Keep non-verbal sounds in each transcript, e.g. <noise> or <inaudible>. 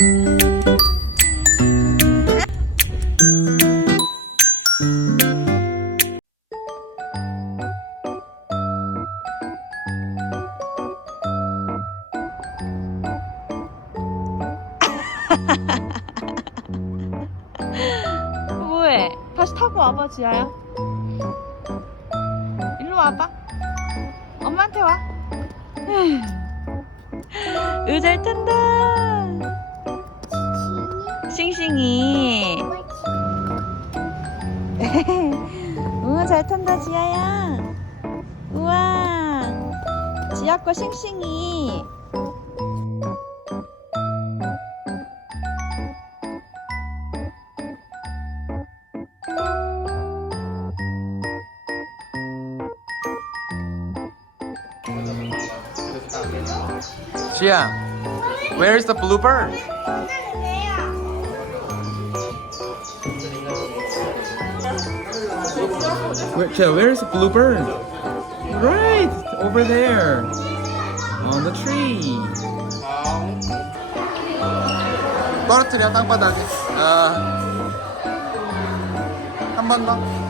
<laughs> 뭐해? 다시 타고 와봐, 지아야. 일로 와봐. 엄마한테 와. <laughs> 의잘 탄다. 싱싱이. 우와, 잘 탄다, 지아야. 우와. 지아 거 싱싱이. Gia, where is the bluebird? Where, Gia, where is the bluebird? Right, over there, on the tree. 떨어뜨려 땅바닥에. 아, 한 번 더.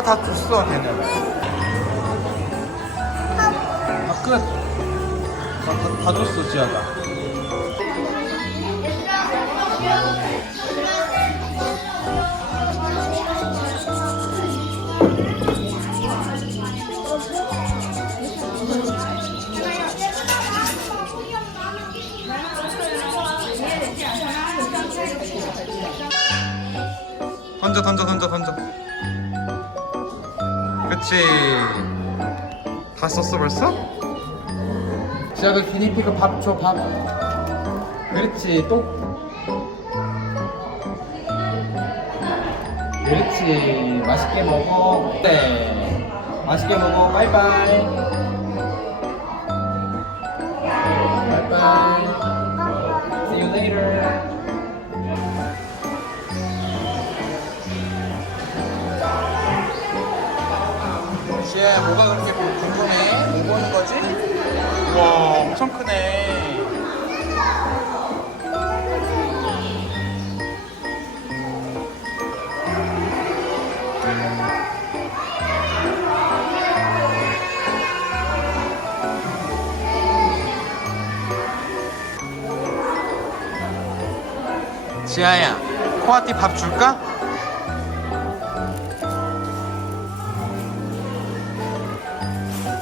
아까 다 줬어, 걔는. 아, 끝. 다, 다, 다 줬어, 지아가. 다 썼어 벌써? 지아가 기니피그 밥 줘, 밥. 그렇지, 또. 그렇지, 맛있게 먹어. 네. 맛있게 먹어, 바이바이. 바이바이. See you later. 뭐가 그렇게 궁금해? 뭐 보는 거지? 우와 엄청 크네 지아야 코아티 밥 줄까?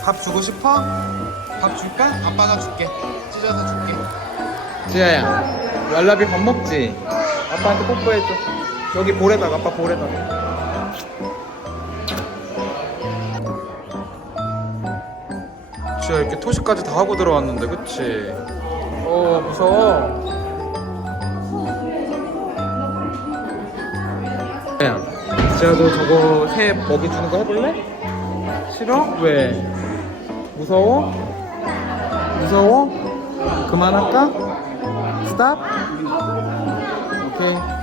밥 주고 싶어? 밥 줄까? 아빠가 줄게. 찢어서 줄게. 지아야, 왈라비 밥 먹지? 아빠한테 뽀뽀해줘. 여기 볼에다가, 아빠 볼에다가. 지아, 이렇게 토시까지 다 하고 들어왔는데, 그치? 어, 무서워. 지아야, 지아도 저거 새 먹이 주는 거 해볼래? 싫어? 왜? 무서워? 무서워? 그만할까? 스탑? 오케이.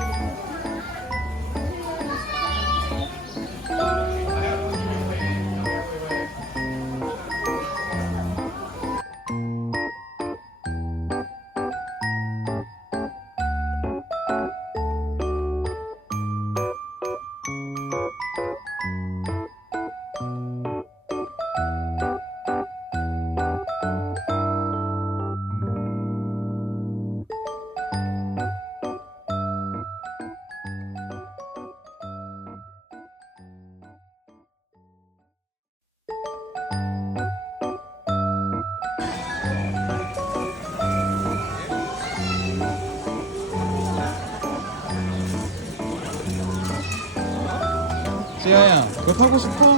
지아야, 너 타고 싶어?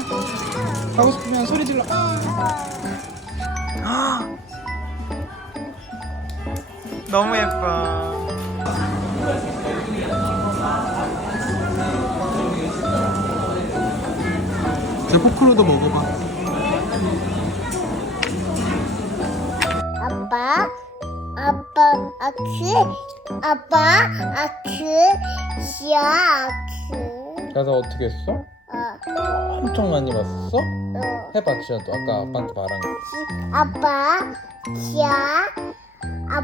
타고 싶으면 소리 질러. 너무 예뻐. 제 포크로도 먹어봐. 아빠, 아빠, 아크, 아빠, 아크, 시아, 아크. 가서 어떻게 했어? 어, 엄청 많이 봤었어? 어. 해봐, 지아도 아까 아빠한테 말한 거. 시, 아빠, 시아, 아,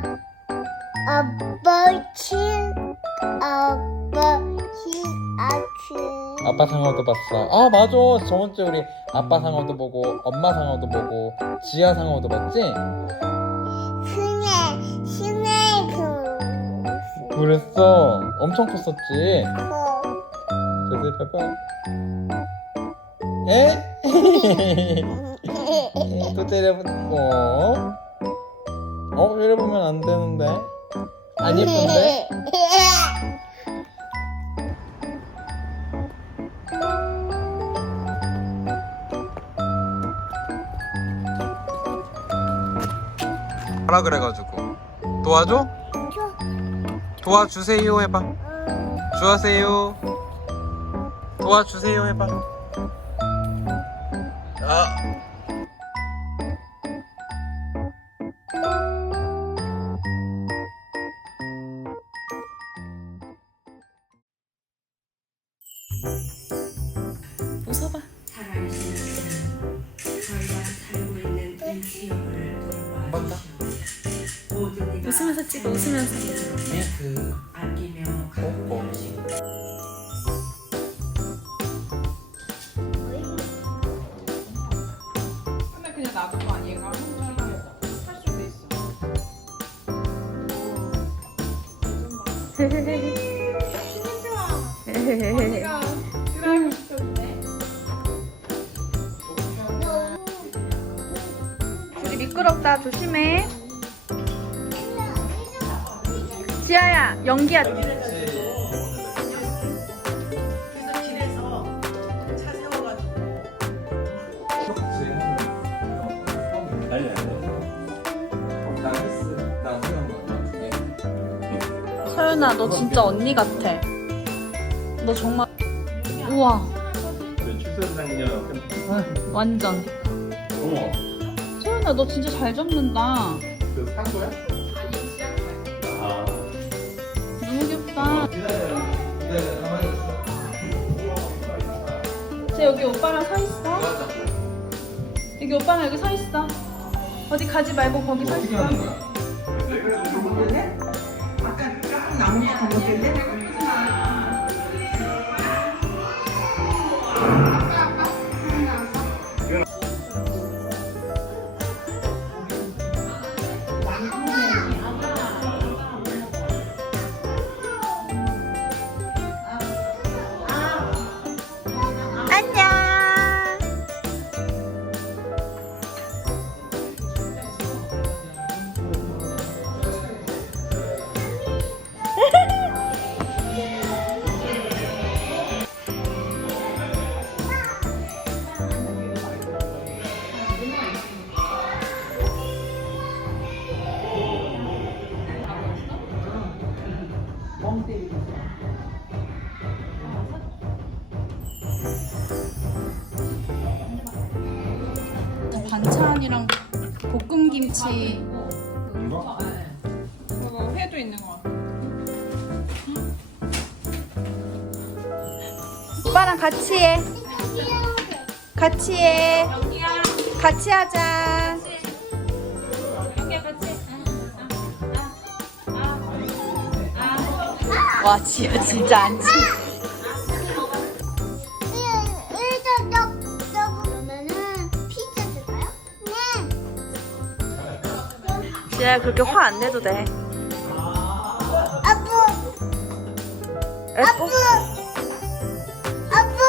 아빠, 치, 아빠, 시, 아크. 아빠 상어도 봤어. 아 맞아. 저번 주에 우리 아빠 상어도 보고 엄마 상어도 보고 지아 상어도 봤지? 스네, 스네, 그, 그랬어. 엄청 컸었지. 그. 자세히 봐봐. 에? 또 때려보고. 어? 때려보면 안 되는데. 안 예쁜데? 하라 그래가지고 도와줘? 도와주세요 해봐. 주하세요. 도와주세요 해봐. 아. 웃어봐. 저희가 살고 있는 이 지역을 돌봐주시오 모든 이가 웃으면서 찍어, 웃으면서. 그 아끼 시켜주네 둘이 미끄럽다. 조심해. 지아야, 연기야. 서연아, 너 진짜 언니 같아. 너 정말. 우와, 출산상녀 완전. 어머 서연아, 너 진짜 잘 잡는다. 그산 거야? 아 너무 귀엽다. 기다려 가만히 있어 쟤 여기 오빠랑 서 있어. 여기 오빠랑 여기 서 있어. 어디 가지 말고 거기 서 있어. 안녕. 반찬이랑 볶음 김치 그거 회도 있는 거 같아 오빠랑 같이 해. 같이 해. 같이 하자. 와, 지아 진짜 안 치. 일단 떡, 떡 그러면은 피자 줄까요? 네. 지아 그렇게 화 안 내도 돼. 아빠, 예뻐? 아빠,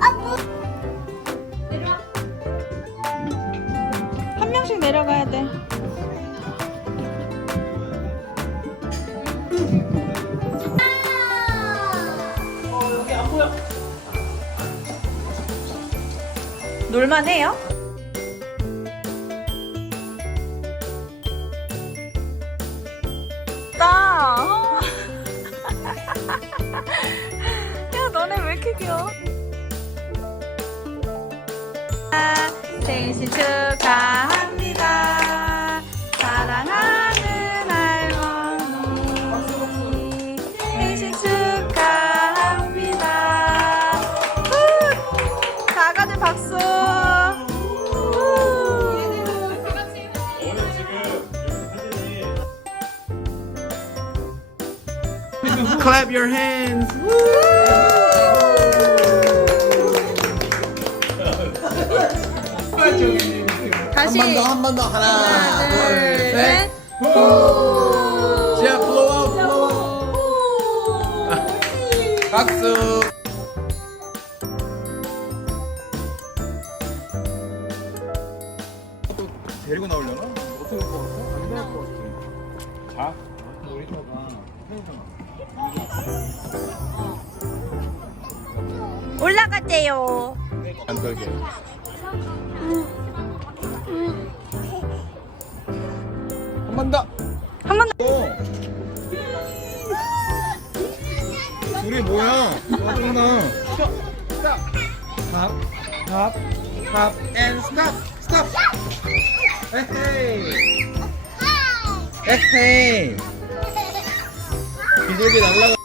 아빠. 한 명씩 내려가야 돼. 놀만해요? 나. <laughs> 야 너네 왜 이렇게 귀여워? 아, 생신 축하 Clap your hands. 다시 한 번 더, 한 번 더. 하나, 둘, 셋. 셋. 자, blow out, blow out. 박수. 또 데리고 나오려나? 어떻게 할것 같아? 안될것 같아. 자, 놀이터가 올라갔대요. 안 떨게. 한 번 더. 한 번 더. 둘이 뭐야? 짜증나. 스탑. 탑, 탑, 탑, stop, stop. 에헤이, 에헤이. 비둘기 날라가.